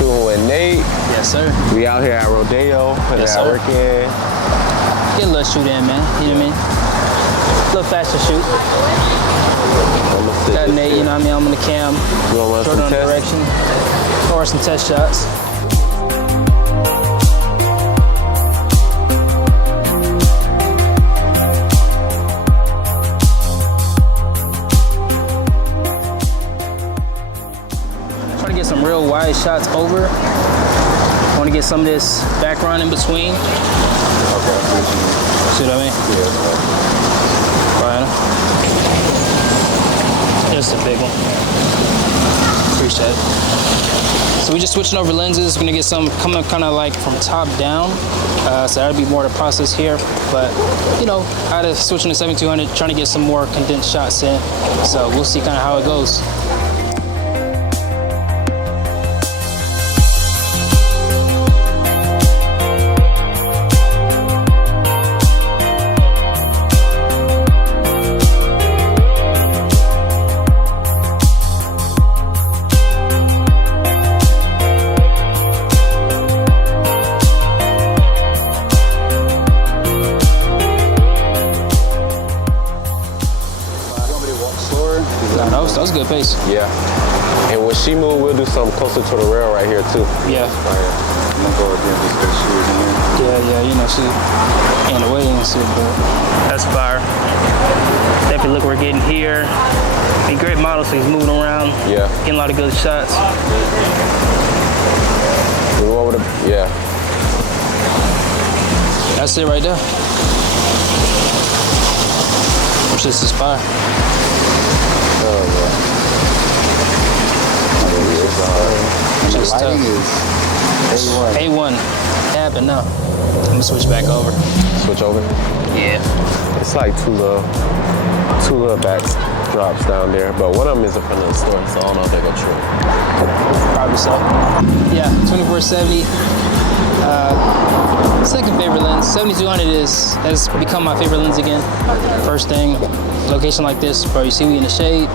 shooting with Nate. Yes, sir. We out here at Rodeo, putting Yes, that sir. work in. Get a little shoot in, man. You know what I mean? A little faster shoot. Got Nate, you know what I mean? I'm on the cam. You wanna run Short some on tests? direction. Or some test shots. Trying to get some real wide shots over. I want to get some of this background in between. Okay. See what I mean? Yeah. Fine. Just a big one. Appreciate it. So we just switching over lenses. We're gonna get some coming kind of like from top down. So that'll be more the process here. But you know, I had to switch into 7200, trying to get some more condensed shots in. So we'll see kind of how it goes. That was a good pace. Yeah. And when she move, we'll do something closer to the rail right here too. Yeah. I'm gonna go again just because she was in there. Yeah, you know, she in the way and shit, but that's fire. Definitely look we're getting here. He's a great model, so he's moving around. Yeah. Getting a lot of good shots. We go over the, yeah. That's it right there. Which is his fire. Oh, yeah. Just the lighting is A1. A1. Happened now. I'm gonna switch back over. Switch over. Yeah. It's like two little backdrops down there, but one of them is in front of the store, so I don't know if they're gonna trip. Probably so. Yeah, 2470. Second favorite lens. 7200 has become my favorite lens again. First thing, location like this, bro, you see me in the shade.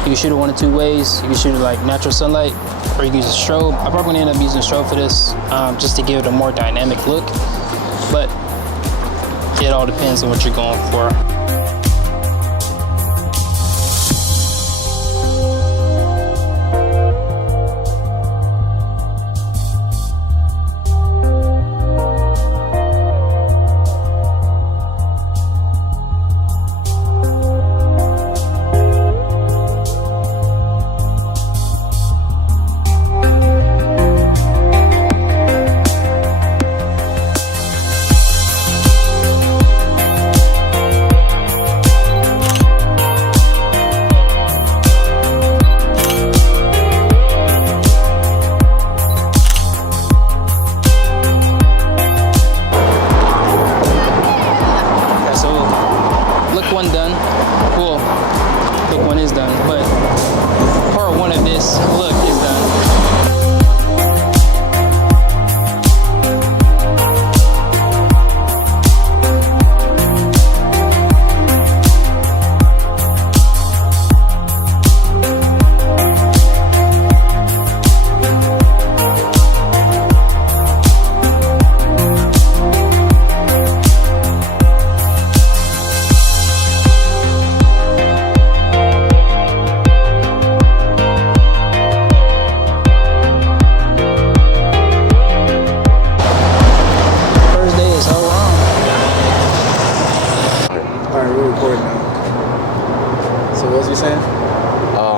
You can shoot it one of two ways. You can shoot it like natural sunlight, or you can use a strobe. I'm probably gonna end up using a strobe for this, just to give it a more dynamic look. But it all depends on what you're going for.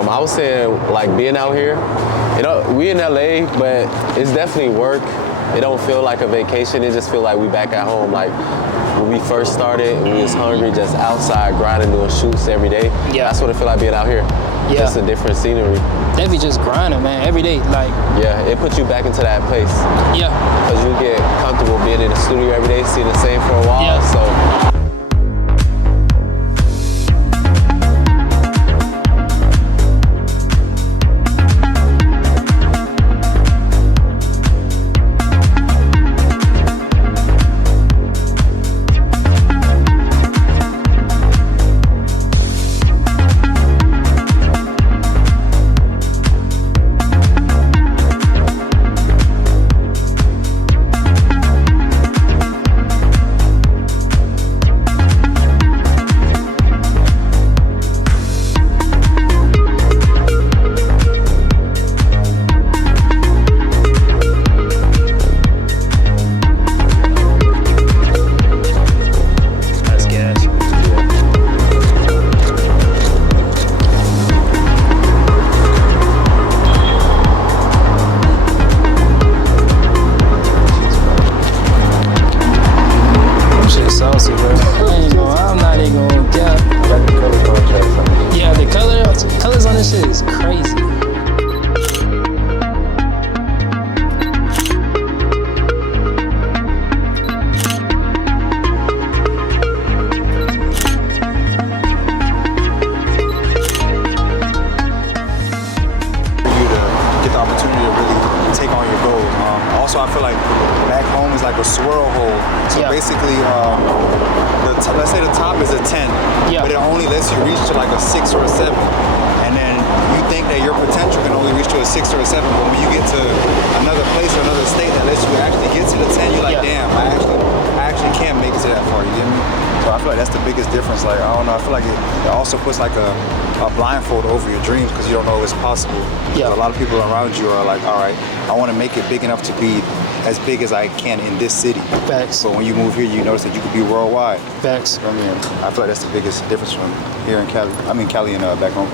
I was saying, like, being out here, you know, we in LA, but it's definitely work. It don't feel like a vacation. It just feel like we back at home. Like when we first started, we was hungry, just outside grinding, doing shoots every day. Yeah. That's what it feel like being out here. Yeah. Just a different scenery. Definitely just grinding, man, every day. Like, yeah, it puts you back into that place. Yeah. Because you get comfortable being in the studio every day, seeing the same for a while. Yeah. So. also I feel like back home is like a swirl hole. So basically, let's say the top is a 10, but it only lets you reach to like a 6 or a 7. And then you think that your potential can only reach to a 6 or a 7, but when you get to another place or another state that lets you actually get to the 10, you're like, damn, I actually can't make it to that far, you get me? So I feel like that's the biggest difference. Like, I don't know, I feel like it also puts like a blindfold over your dreams because you don't know if it's possible. A lot of people around you are like, all right, I want to make it big enough to be as big as I can in this city. Facts. But when you move here, you notice that you could be worldwide. Facts. I mean, I feel like that's the biggest difference from here in Cali. I mean, Cali and back home.